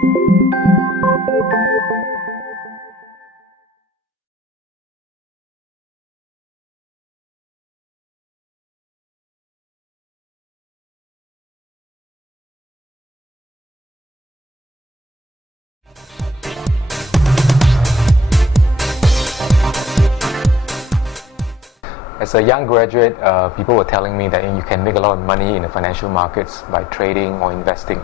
As a young graduate, people were telling me that you can make a lot of money in the financial markets by trading or investing.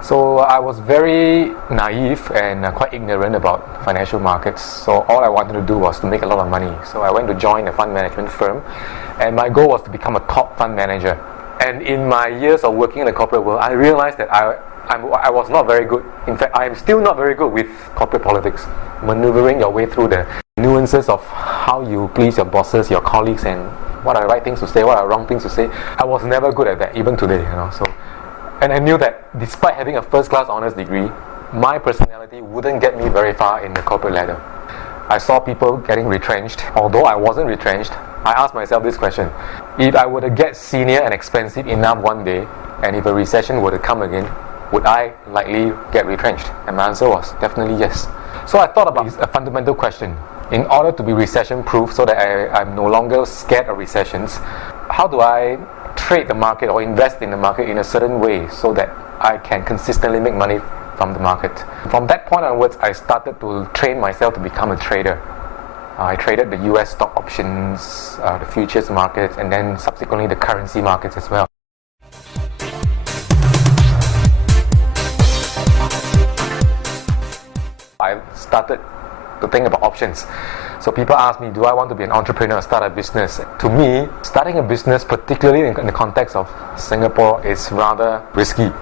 So I was very naive and quite ignorant about financial markets. So all I wanted to do was to make a lot of money. So I went to join a fund management firm, and my goal was to become a top fund manager. And in my years of working in the corporate world, I realized that I was not very good. In fact, I am still not very good with corporate politics, maneuvering your way through the nuances of how you please your bosses, your colleagues, and what are the right things to say, what are wrong things to say. I was never good at that, even today, So, and I knew that despite having a first-class honors degree, my personality wouldn't get me very far in the corporate ladder. I saw people getting retrenched. Although I wasn't retrenched, I asked myself this question: if I were to get senior and expensive enough one day, and if a recession were to come again, would I likely get retrenched? And my answer was definitely yes. So I thought about a fundamental question. In order to be recession-proof, so that I'm no longer scared of recessions, how do I trade the market or invest in the market in a certain way so that I can consistently make money from the market? From that point onwards, I started to train myself to become a trader. I traded the US stock options, the futures markets, and then subsequently the currency markets as well. I started to think about options. So people ask me, do I want to be an entrepreneur, start a business? To me, starting a business, particularly in the context of Singapore, is rather risky.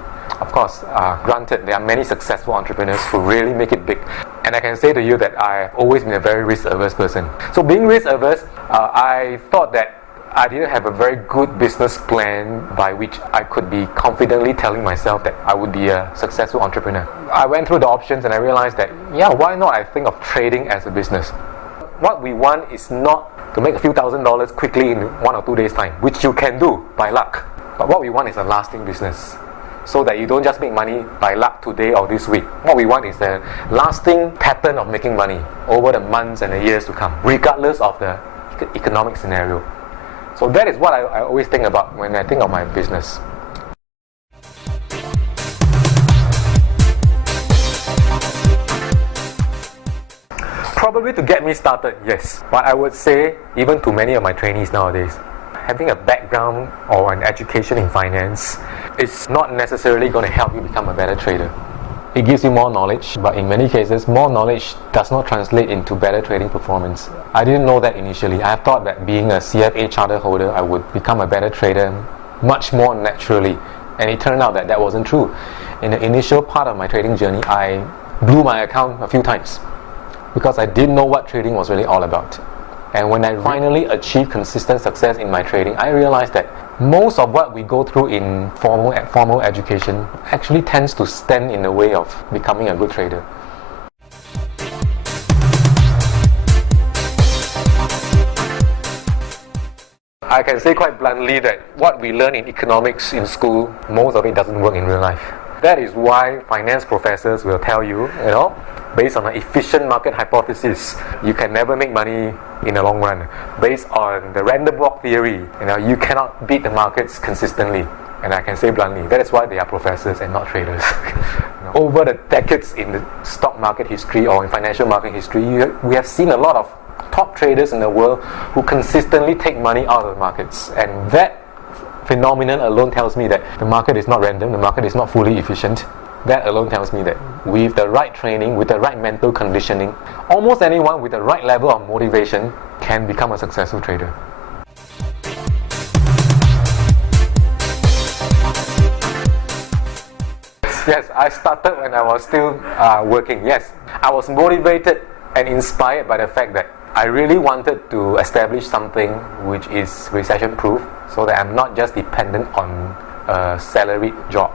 Of course, granted, there are many successful entrepreneurs who really make it big. And I can say to you that I've always been a very risk-averse person. So being risk-averse, I thought that I didn't have a very good business plan by which I could be confidently telling myself that I would be a successful entrepreneur. I went through the options and I realized that, why not I think of trading as a business? What we want is not to make a few $1,000s quickly in 1 or 2 days' time, which you can do by luck. But what we want is a lasting business, so that you don't just make money by luck today or this week. What we want is a lasting pattern of making money over the months and the years to come, regardless of the economic scenario. So that is what I always think about when I think of my business. Probably to get me started, yes. But I would say, even to many of my trainees nowadays, having a background or an education in finance is not necessarily going to help you become a better trader. It gives you more knowledge, but in many cases, more knowledge does not translate into better trading performance. I didn't know that initially. I thought that being a CFA charter holder, I would become a better trader much more naturally. And it turned out that that wasn't true. In the initial part of my trading journey, I blew my account a few times because I didn't know what trading was really all about. And when I finally achieved consistent success in my trading, I realized that most of what we go through in formal education actually tends to stand in the way of becoming a good trader. I can say quite bluntly that what we learn in economics in school, most of it doesn't work in real life. That is why finance professors will tell you, based on an efficient market hypothesis, you can never make money in the long run. Based on the random walk theory, you cannot beat the markets consistently. And I can say bluntly, that is why they are professors and not traders. Over the decades in the stock market history or in financial market history, we have seen a lot of top traders in the world who consistently take money out of the markets. And that phenomenon alone tells me that the market is not random, the market is not fully efficient. That alone tells me that with the right training, with the right mental conditioning, almost anyone with the right level of motivation can become a successful trader. Yes, I started when I was still working. Yes, I was motivated and inspired by the fact that I really wanted to establish something which is recession-proof, so that I'm not just dependent on a salaried job.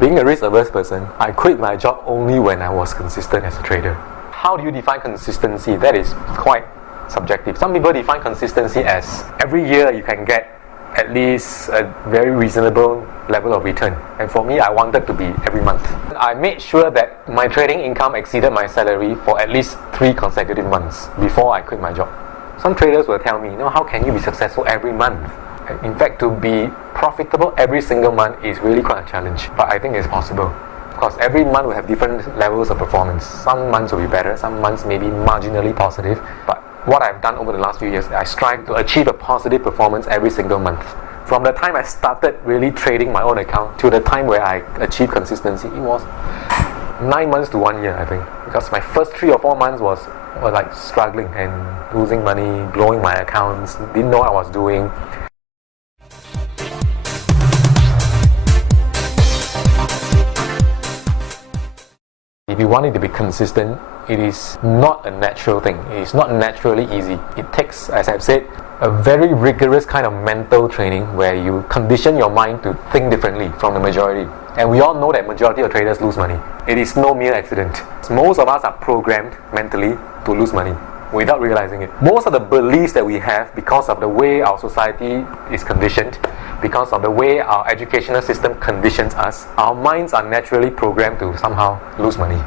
Being a risk-averse person, I quit my job only when I was consistent as a trader. How do you define consistency? That is quite subjective. Some people define consistency as every year you can get at least a very reasonable level of return. And for me, I wanted to be every month. I made sure that my trading income exceeded my salary for at least 3 consecutive months before I quit my job. Some traders will tell me, how can you be successful every month? In fact, to be profitable every single month is really quite a challenge. But I think it's possible. Because every month will have different levels of performance. Some months will be better, some months may be marginally positive. But what I've done over the last few years, I strive to achieve a positive performance every single month. From the time I started really trading my own account to the time where I achieved consistency, it was 9 months to 1 year, I think. Because my first 3 or 4 months was like struggling and losing money, blowing my accounts, didn't know what I was doing. If you want it to be consistent, it is not a natural thing. It is not naturally easy. It takes, as I've said, a very rigorous kind of mental training where you condition your mind to think differently from the majority. And we all know that majority of traders lose money. It is no mere accident. Most of us are programmed mentally to lose money without realizing it. Most of the beliefs that we have, because of the way our society is conditioned, because of the way our educational system conditions us, our minds are naturally programmed to somehow lose money.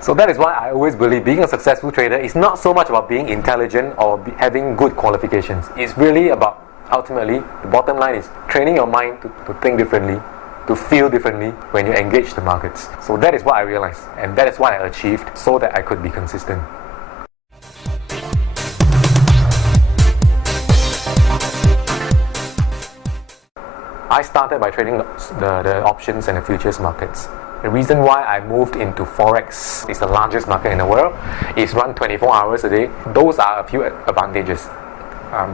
So that is why I always believe being a successful trader is not so much about being intelligent or having good qualifications. It's really about, ultimately, the bottom line is training your mind to think differently, to feel differently when you engage the markets. So that is what I realized, and that is what I achieved so that I could be consistent. I started by trading the options and the futures markets. The reason why I moved into Forex, is the largest market in the world. It's run 24 hours a day. Those are a few advantages.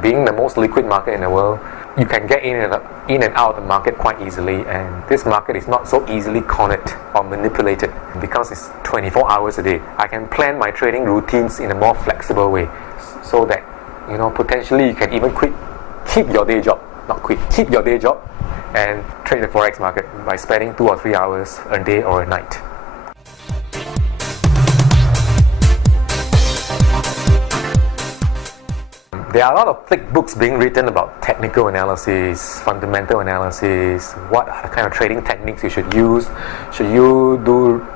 Being the most liquid market in the world, you can get in and out of the market quite easily, and this market is not so easily cornered or manipulated because it's 24 hours a day. I can plan my trading routines in a more flexible way so that potentially you can even keep your day job, keep your day job and trade the Forex market by spending 2 or 3 hours a day or a night. There are a lot of thick books being written about technical analysis, fundamental analysis, what are the kind of trading techniques you should use. Should you do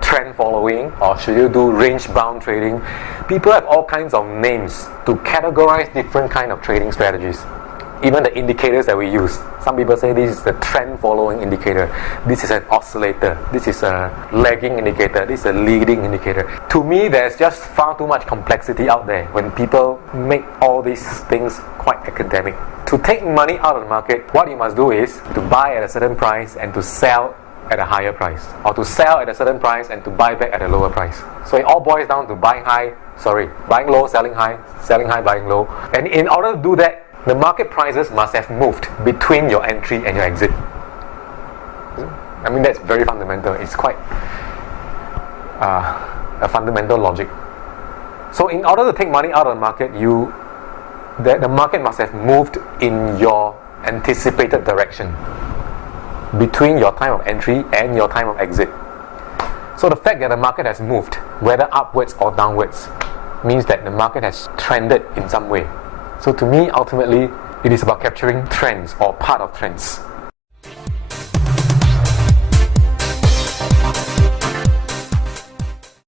trend following or should you do range bound trading? People have all kinds of names to categorize different kind of trading strategies. Even the indicators that we use. Some people say this is the trend following indicator. This is an oscillator. This is a lagging indicator. This is a leading indicator. To me, there's just far too much complexity out there when people make all these things quite academic. To take money out of the market, what you must do is to buy at a certain price and to sell at a higher price, or to sell at a certain price and to buy back at a lower price. So it all boils down to buying low, selling high, buying low. And in order to do that, the market prices must have moved between your entry and your exit. I mean, that's very fundamental. It's quite a fundamental logic. So in order to take money out of the market, the market must have moved in your anticipated direction between your time of entry and your time of exit. So the fact that the market has moved, whether upwards or downwards, means that the market has trended in some way. So to me, ultimately, it is about capturing trends or part of trends.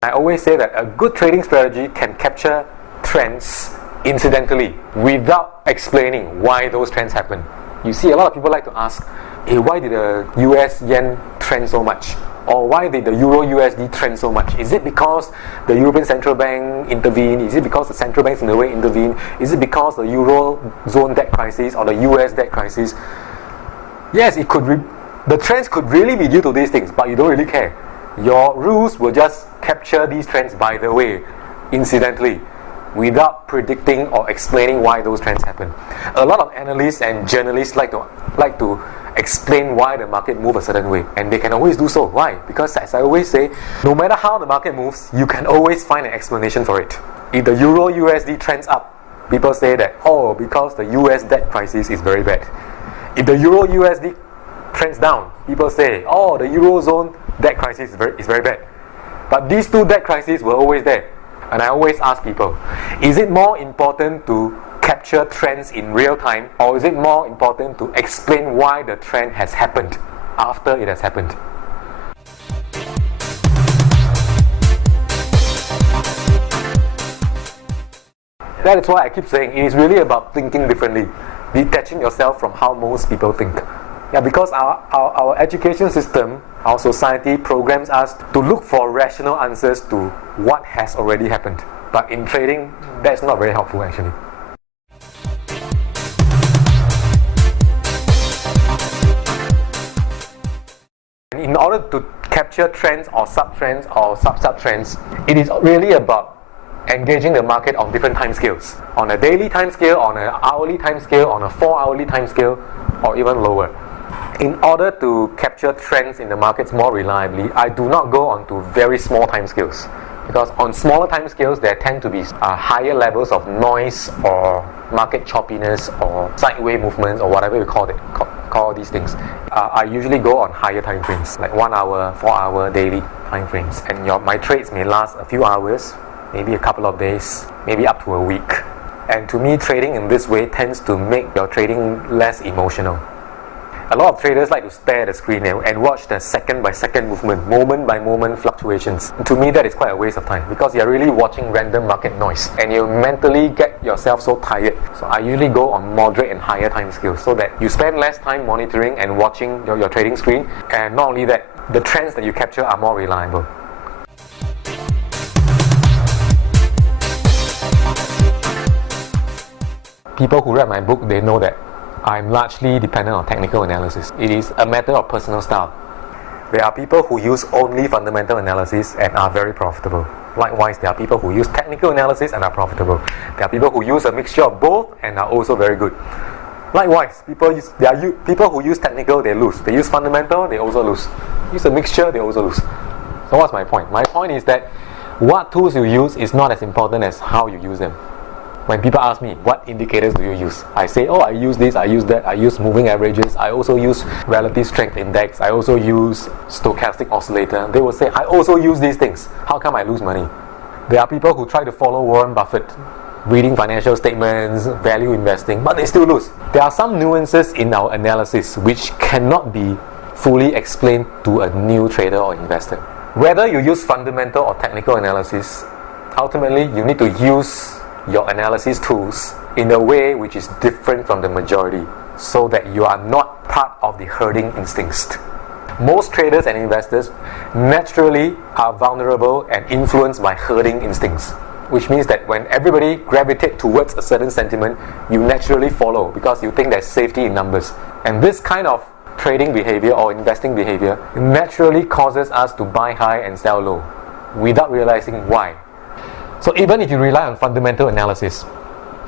I always say that a good trading strategy can capture trends incidentally without explaining why those trends happen. You see, a lot of people like to ask, why did the US yen trend so much? Or why did the Euro USD trend so much? Is it because the European Central Bank intervened? Is it because the central banks in the way intervened? Is it because the Eurozone debt crisis or the US debt crisis? Yes, the trends could really be due to these things, but you don't really care. Your rules will just capture these trends by the way, incidentally, without predicting or explaining why those trends happen. A lot of analysts and journalists like to explain why the market moves a certain way, and they can always do so. Why? Because as I always say, no matter how the market moves, you can always find an explanation for it. If the Euro USD trends up, people say that, because the US debt crisis is very bad. If the Euro USD trends down, people say, the Eurozone debt crisis is very bad. But these two debt crises were always there. And I always ask people, is it more important to capture trends in real time, or is it more important to explain why the trend has happened after it has happened? That is why I keep saying it is really about thinking differently, detaching yourself from how most people think. Yeah, because our education system, our society programs us to look for rational answers to what has already happened. But in trading, that's not very helpful actually. And in order to capture trends or sub-trends or sub-trends, it is really about engaging the market on different time scales. On a daily time scale, on an hourly time scale, on a 4-hourly time scale, or even lower. In order to capture trends in the markets more reliably, I do not go on to very small time scales, because on smaller time scales there tend to be higher levels of noise or market choppiness or sideways movements or whatever you call these things. I usually go on higher time frames, like 1 hour, 4-hour daily time frames, and my trades may last a few hours, maybe a couple of days, maybe up to a week. And to me, trading in this way tends to make your trading less emotional. A lot of traders like to stare at the screen and watch the second by second movement, moment by moment fluctuations. And to me, that is quite a waste of time, because you're really watching random market noise and you mentally get yourself so tired. So I usually go on moderate and higher time scales so that you spend less time monitoring and watching your trading screen, and not only that, the trends that you capture are more reliable. People who read my book, they know that I'm largely dependent on technical analysis. It is a matter of personal style. There are people who use only fundamental analysis and are very profitable. Likewise, there are people who use technical analysis and are profitable. There are people who use a mixture of both and are also very good. Likewise, there are people who use technical, they lose. They use fundamental, they also lose. Use a mixture, they also lose. So what's my point? My point is that what tools you use is not as important as how you use them. When people ask me, what indicators do you use? I say, oh, I use this, I use that, I use moving averages, I also use relative strength index, I also use stochastic oscillator. They will say, I also use these things. How come I lose money? There are people who try to follow Warren Buffett, reading financial statements, value investing, but they still lose. There are some nuances in our analysis which cannot be fully explained to a new trader or investor. Whether you use fundamental or technical analysis, ultimately you need to use your analysis tools in a way which is different from the majority, so that you are not part of the herding instincts. Most traders and investors naturally are vulnerable and influenced by herding instincts, which means that when everybody gravitates towards a certain sentiment, you naturally follow because you think there's safety in numbers. And this kind of trading behavior or investing behavior naturally causes us to buy high and sell low without realizing why. So even if you rely on fundamental analysis,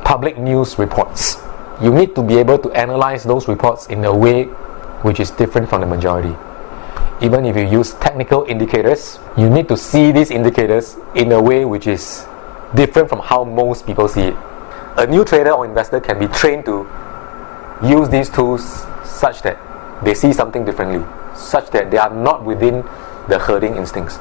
public news reports, you need to be able to analyze those reports in a way which is different from the majority. Even if you use technical indicators, you need to see these indicators in a way which is different from how most people see it. A new trader or investor can be trained to use these tools such that they see something differently, such that they are not within the herding instincts.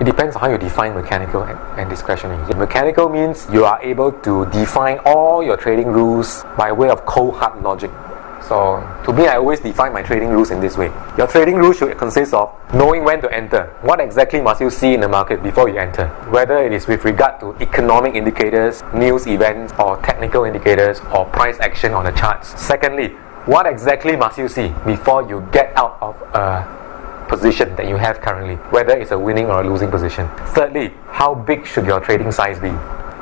It depends on how you define mechanical and discretionary. Mechanical means you are able to define all your trading rules by way of cold hard logic. So to me, I always define my trading rules in this way. Your trading rules should consist of knowing when to enter. What exactly must you see in the market before you enter? Whether it is with regard to economic indicators, news events, or technical indicators, or price action on the charts. Secondly, what exactly must you see before you get out of a position that you have currently, whether it's a winning or a losing position. Thirdly, how big should your trading size be?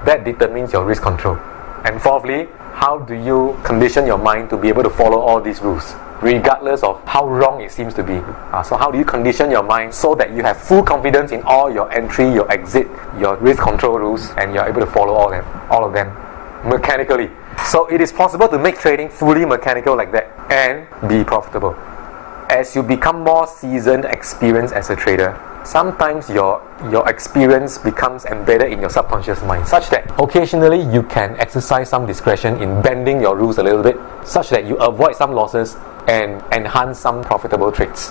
That determines your risk control. And fourthly, how do you condition your mind to be able to follow all these rules, regardless of how wrong it seems to be? So how do you condition your mind so that you have full confidence in all your entry, your exit, your risk control rules, and you're able to follow all of them mechanically? So it is possible to make trading fully mechanical like that and be profitable. As you become more seasoned, experienced as a trader, sometimes your experience becomes embedded in your subconscious mind, such that occasionally you can exercise some discretion in bending your rules a little bit, such that you avoid some losses and enhance some profitable trades.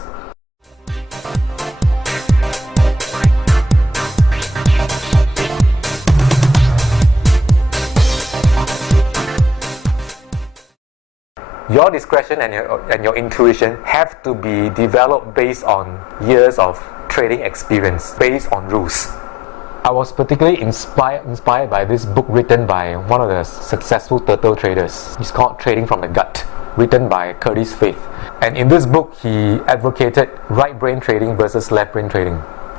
Your discretion and your intuition have to be developed based on years of trading experience, based on rules. I was particularly inspired by this book written by one of the successful turtle traders. It's called Trading from the Gut, written by Curtis Faith. And in this book, he advocated right brain trading versus left brain trading.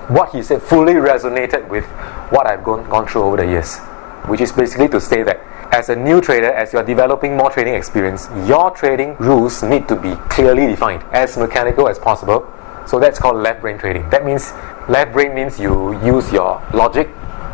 What he said fully resonated with what I've gone through over the years, which is basically to say that as a new trader, as you're developing more trading experience, your trading rules need to be clearly defined, as mechanical as possible. So that's called left brain trading. That means left brain means you use your logic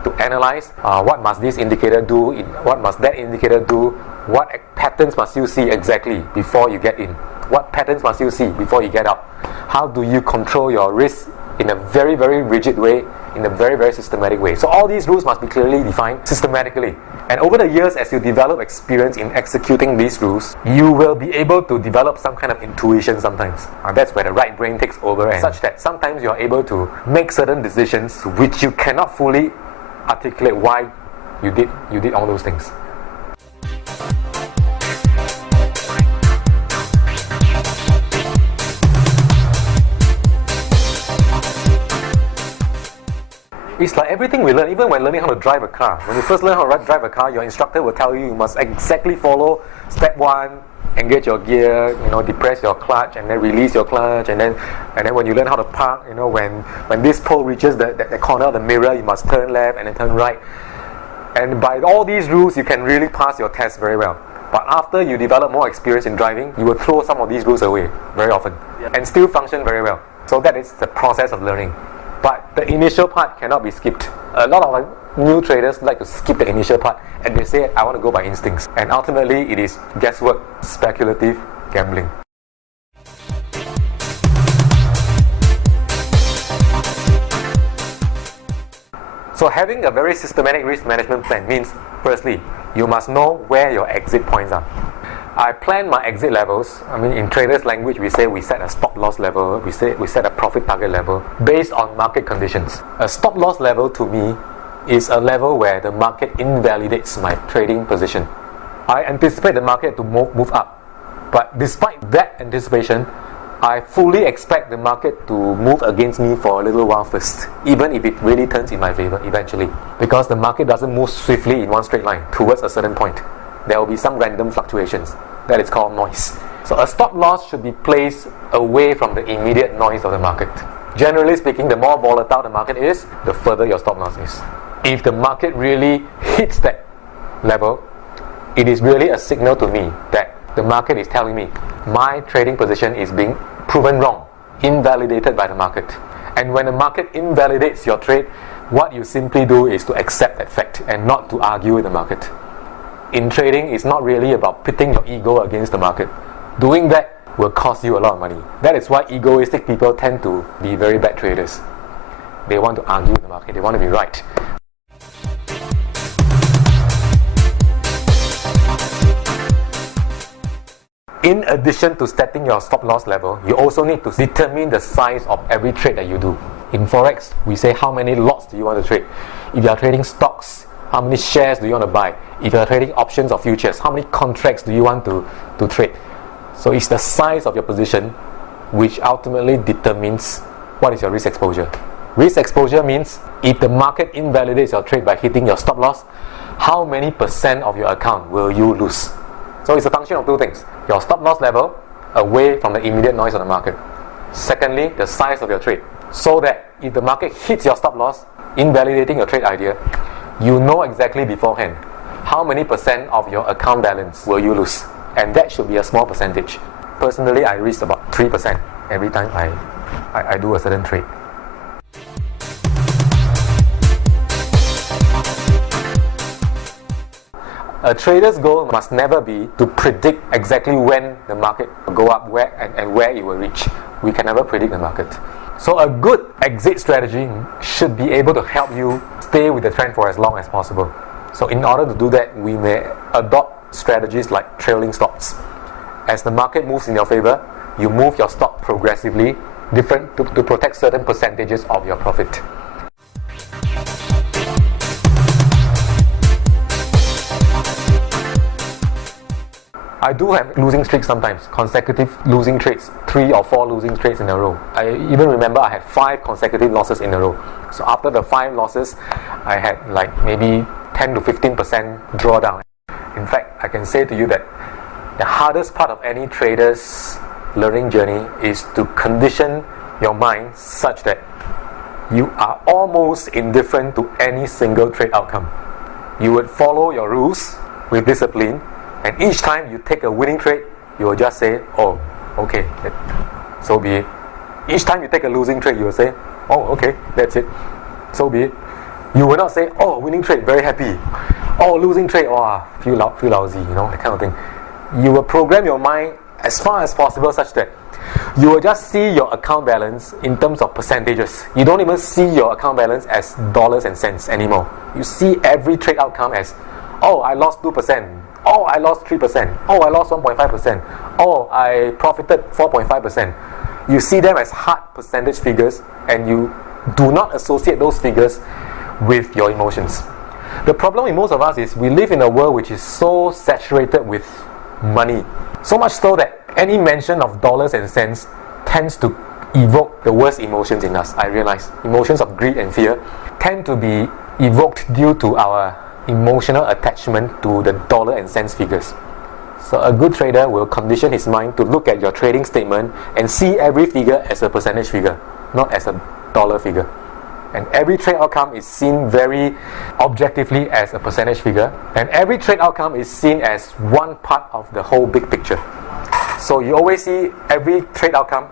to analyze what must this indicator do, what must that indicator do, what patterns must you see exactly before you get in, what patterns must you see before you get out. How do you control your risk in a very, very rigid way, in a very, very systematic way. So all these rules must be clearly defined systematically. And over the years, as you develop experience in executing these rules, you will be able to develop some kind of intuition sometimes. That's where the right brain takes over, and such that sometimes you are able to make certain decisions which you cannot fully articulate why you did all those things. It's like everything we learn, even when learning how to drive a car. When you first learn how to drive a car, your instructor will tell you must exactly follow step 1, engage your gear, depress your clutch, and then release your clutch, and then when you learn how to park, when this pole reaches the corner of the mirror, you must turn left and then turn right. And by all these rules, you can really pass your test very well. But after you develop more experience in driving, you will throw some of these rules away very often, and still function very well. So that is the process of learning. But the initial part cannot be skipped. A lot of new traders like to skip the initial part, and they say, I want to go by instincts. And ultimately, it is guesswork, speculative gambling. So having a very systematic risk management plan means, firstly, you must know where your exit points are. I plan my exit levels. In traders' language, we say we set a stop loss level, we set a profit target level based on market conditions. A stop loss level to me is a level where the market invalidates my trading position. I anticipate the market to move up, but despite that anticipation, I fully expect the market to move against me for a little while first, even if it really turns in my favor eventually, because the market doesn't move swiftly in one straight line towards a certain point. There will be some random fluctuations. That is called noise. So a stop loss should be placed away from the immediate noise of the market. Generally speaking, the more volatile the market is, the further your stop loss is. If the market really hits that level, it is really a signal to me that the market is telling me my trading position is being proven wrong, invalidated by the market. And when the market invalidates your trade, what you simply do is to accept that fact and not to argue with the market. In trading, it's not really about pitting your ego against the market. Doing that will cost you a lot of money. That is why egoistic people tend to be very bad traders. They want to argue with the market, they want to be right. In addition to setting your stop loss level, you also need to determine the size of every trade that you do. In Forex, we say how many lots do you want to trade. If you are trading stocks, how many shares do you want to buy? If you are trading options or futures, how many contracts do you want to trade? So it's the size of your position which ultimately determines what is your risk exposure. Risk exposure means if the market invalidates your trade by hitting your stop loss, how many percent of your account will you lose? So it's a function of two things. Your stop loss level away from the immediate noise of the market. Secondly, the size of your trade. So that if the market hits your stop loss, invalidating your trade idea, you know exactly beforehand how many percent of your account balance will you lose. And that should be a small percentage. Personally, I risk about 3% every time I do a certain trade. A trader's goal must never be to predict exactly when the market will go up and where it will reach. We can never predict the market. So a good exit strategy should be able to help you stay with the trend for as long as possible. So in order to do that, we may adopt strategies like trailing stops. As the market moves in your favor, you move your stock progressively different to protect certain percentages of your profit. I do have losing streaks sometimes, consecutive losing trades, 3 or 4 losing trades in a row. I even remember I had 5 consecutive losses in a row. So after the 5 losses, I had like maybe 10 to 15% drawdown. In fact, I can say to you that the hardest part of any trader's learning journey is to condition your mind such that you are almost indifferent to any single trade outcome. You would follow your rules with discipline, and each time you take a winning trade, you will just say, oh, okay, so be it. Each time you take a losing trade, you will say, oh, okay, that's it, so be it. You will not say, oh, winning trade, very happy. Oh, losing trade, oh, feel lousy, that kind of thing. You will program your mind as far as possible such that you will just see your account balance in terms of percentages. You don't even see your account balance as dollars and cents anymore. You see every trade outcome as, oh, I lost 2%. Oh, I lost 3%. Oh, I lost 1.5%. Oh, I profited 4.5%. You see them as hard percentage figures, and you do not associate those figures with your emotions. The problem with most of us is we live in a world which is so saturated with money. So much so that any mention of dollars and cents tends to evoke the worst emotions in us. I realize emotions of greed and fear tend to be evoked due to our emotional attachment to the dollar and cents figures. So a good trader will condition his mind to look at your trading statement and see every figure as a percentage figure, not as a dollar figure. And every trade outcome is seen very objectively as a percentage figure, and every trade outcome is seen as one part of the whole big picture. So you always see every trade outcome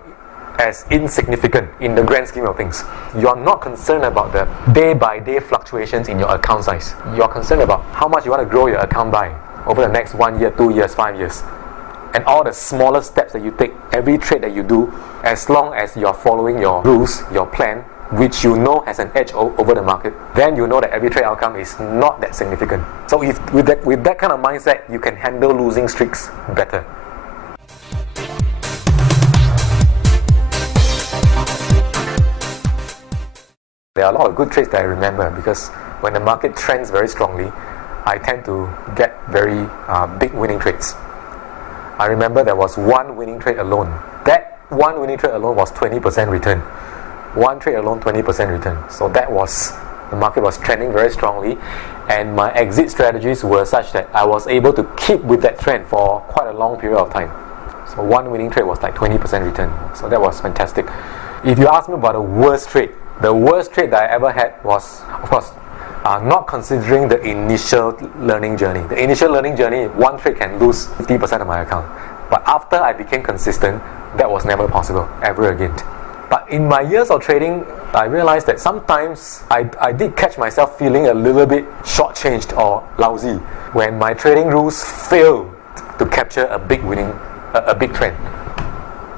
as insignificant in the grand scheme of things. You are not concerned about the day-by-day fluctuations in your account size. You are concerned about how much you want to grow your account by over the next 1 year, 2 years, 5 years. And all the smaller steps that you take, every trade that you do, as long as you are following your rules, your plan, which you know has an edge over the market, then you know that every trade outcome is not that significant. So if with that kind of mindset, you can handle losing streaks better. There are a lot of good trades that I remember, because when the market trends very strongly, I tend to get very big winning trades. I remember there was one winning trade alone. That one winning trade alone was 20% return. One trade alone, 20% return. So that was, the market was trending very strongly, and my exit strategies were such that I was able to keep with that trend for quite a long period of time. So one winning trade was like 20% return. So that was fantastic. If you ask me about the worst trade that I ever had was, of course, not considering the initial learning journey. The initial learning journey, one trade can lose 50% of my account. But after I became consistent, that was never possible, ever again. But in my years of trading, I realized that sometimes I did catch myself feeling a little bit shortchanged or lousy when my trading rules failed to capture a big trend.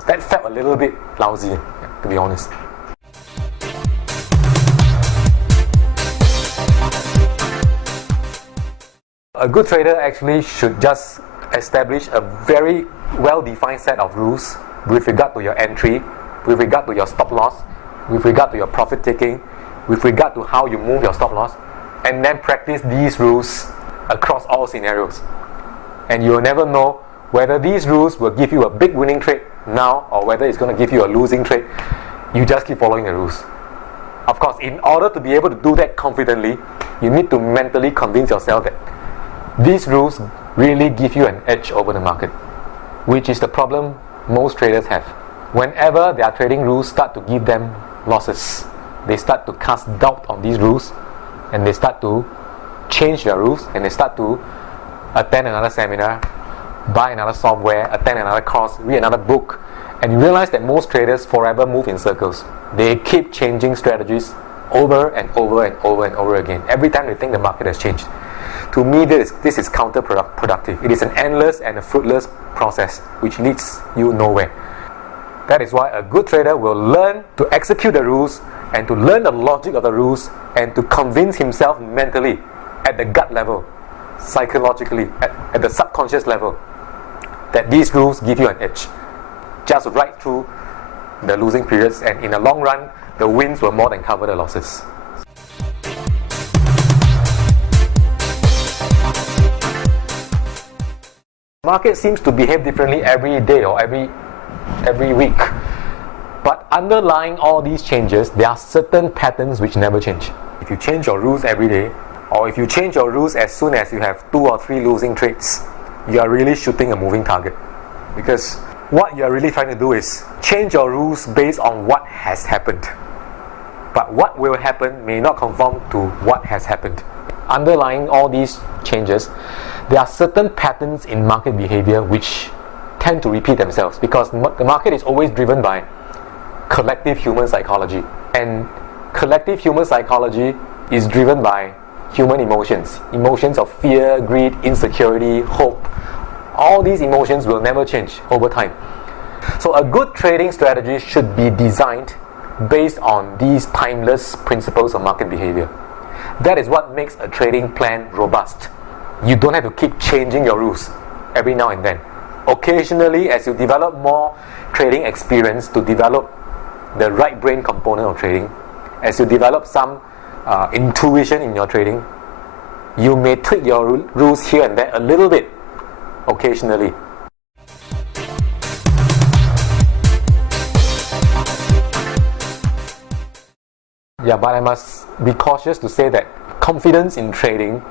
That felt a little bit lousy, to be honest. A good trader actually should just establish a very well-defined set of rules with regard to your entry, with regard to your stop loss, with regard to your profit taking, with regard to how you move your stop loss, and then practice these rules across all scenarios. And you will never know whether these rules will give you a big winning trade now or whether it's going to give you a losing trade. You just keep following the rules. Of course, in order to be able to do that confidently, you need to mentally convince yourself that these rules really give you an edge over the market, which is the problem most traders have. Whenever their trading rules start to give them losses, they start to cast doubt on these rules, and they start to change their rules, and they start to attend another seminar, buy another software, attend another course, read another book, and you realize that most traders forever move in circles. They keep changing strategies over and over and over and over again every time they think the market has changed. To me, this is counterproductive. It is an endless and a fruitless process which leads you nowhere. That is why a good trader will learn to execute the rules and to learn the logic of the rules and to convince himself mentally at the gut level, psychologically, at the subconscious level, that these rules give you an edge. just right through the losing periods, and in the long run, the wins will more than cover the losses. Market seems to behave differently every day or every week. But underlying all these changes, there are certain patterns which never change. If you change your rules every day, or if you change your rules as soon as you have 2 or 3 losing trades, you are really shooting a moving target. Because what you are really trying to do is change your rules based on what has happened. But what will happen may not conform to what has happened. Underlying all these changes, there are certain patterns in market behavior which tend to repeat themselves, because the market is always driven by collective human psychology, and collective human psychology is driven by human emotions of fear, greed, insecurity, hope. All these emotions will never change over time. So a good trading strategy should be designed based on these timeless principles of market behavior. That is what makes a trading plan robust. You don't have to keep changing your rules every now and then. Occasionally, as you develop more trading experience, to develop the right brain component of trading, as you develop some intuition in your trading, you may tweak your rules here and there a little bit occasionally. Yeah, but I must be cautious to say that confidence in trading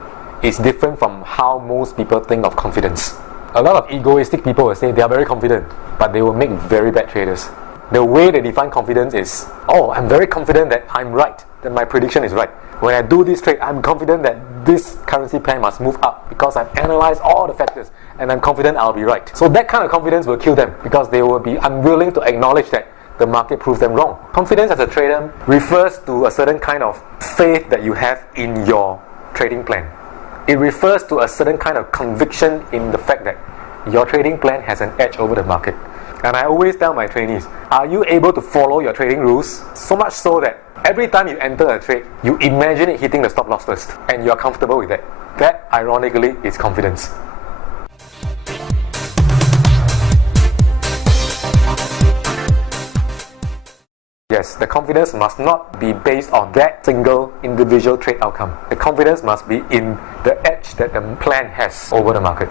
is different from how most people think of confidence. A lot of egoistic people will say they are very confident, but they will make very bad traders. The way they define confidence is, oh, I'm very confident that I'm right, that my prediction is right. When I do this trade, I'm confident that this currency pair must move up because I've analyzed all the factors and I'm confident I'll be right. So that kind of confidence will kill them, because they will be unwilling to acknowledge that the market proves them wrong. Confidence as a trader refers to a certain kind of faith that you have in your trading plan. It refers to a certain kind of conviction in the fact that your trading plan has an edge over the market. And I always tell my trainees, are you able to follow your trading rules so much so that every time you enter a trade, you imagine it hitting the stop loss first and you are comfortable with that? That, ironically, is confidence. Yes, the confidence must not be based on that single individual trade outcome. The confidence must be in the edge that the plan has over the market.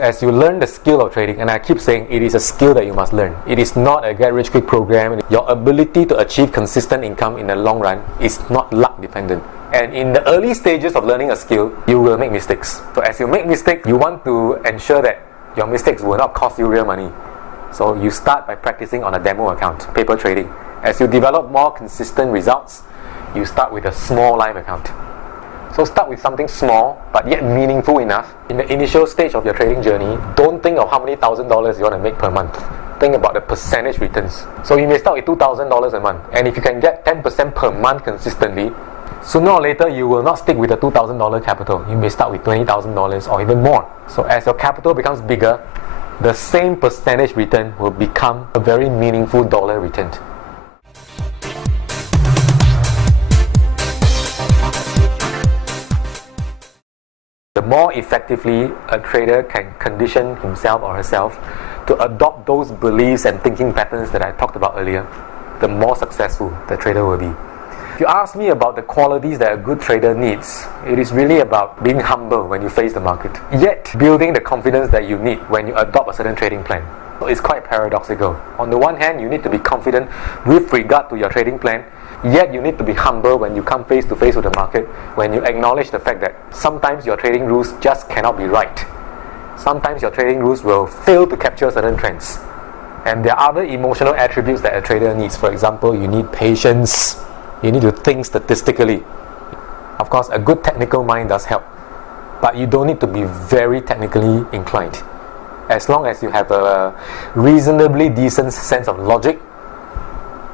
As you learn the skill of trading, and I keep saying it is a skill that you must learn. It is not a get rich quick program. Your ability to achieve consistent income in the long run is not luck dependent. And in the early stages of learning a skill, you will make mistakes. So as you make mistakes, you want to ensure that your mistakes will not cost you real money. So you start by practicing on a demo account, paper trading. As you develop more consistent results, you start with a small live account. So start with something small but yet meaningful enough. In the initial stage of your trading journey, don't think of how many $1,000 you want to make per month. Think about the percentage returns. So you may start with $2,000 a month, and if you can get 10% per month consistently, sooner or later you will not stick with the $2,000 capital. You may start with $20,000 or even more. So as your capital becomes bigger, the same percentage return will become a very meaningful dollar return. The more effectively a trader can condition himself or herself to adopt those beliefs and thinking patterns that I talked about earlier, the more successful the trader will be. If you ask me about the qualities that a good trader needs, it is really about being humble when you face the market, yet building the confidence that you need when you adopt a certain trading plan. So it's quite paradoxical. On the one hand, you need to be confident with regard to your trading plan, yet you need to be humble when you come face to face with the market, when you acknowledge the fact that sometimes your trading rules just cannot be right. Sometimes your trading rules will fail to capture certain trends. And there are other emotional attributes that a trader needs. For example, you need patience. You need to think statistically. Of course, a good technical mind does help, but you don't need to be very technically inclined. As long as you have a reasonably decent sense of logic,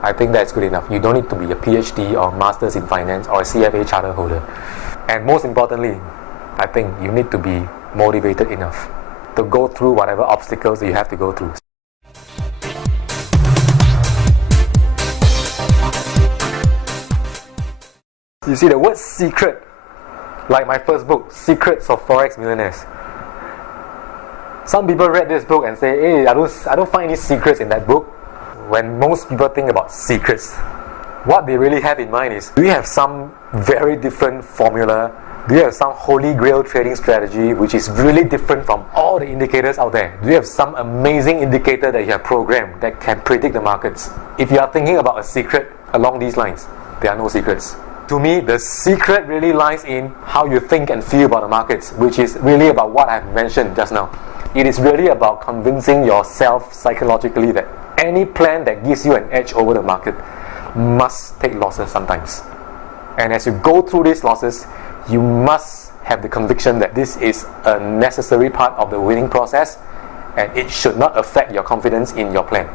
I think that's good enough. You don't need to be a PhD or Masters in Finance or a CFA charter holder. And most importantly, I think you need to be motivated enough to go through whatever obstacles you have to go through. You see, the word secret Like my first book, Secrets of Forex Millionaires. Some people read this book and say, hey, I don't find any secrets in that book. When most people think about secrets, what they really have in mind is, do you have some very different formula? Do you have some holy grail trading strategy which is really different from all the indicators out there? Do you have some amazing indicator that you have programmed that can predict the markets? If you are thinking about a secret along these lines, there are no secrets. To me, the secret really lies in how you think and feel about the markets, which is really about what I've mentioned just now. It is really about convincing yourself psychologically that any plan that gives you an edge over the market must take losses sometimes. And as you go through these losses, you must have the conviction that this is a necessary part of the winning process and it should not affect your confidence in your plan.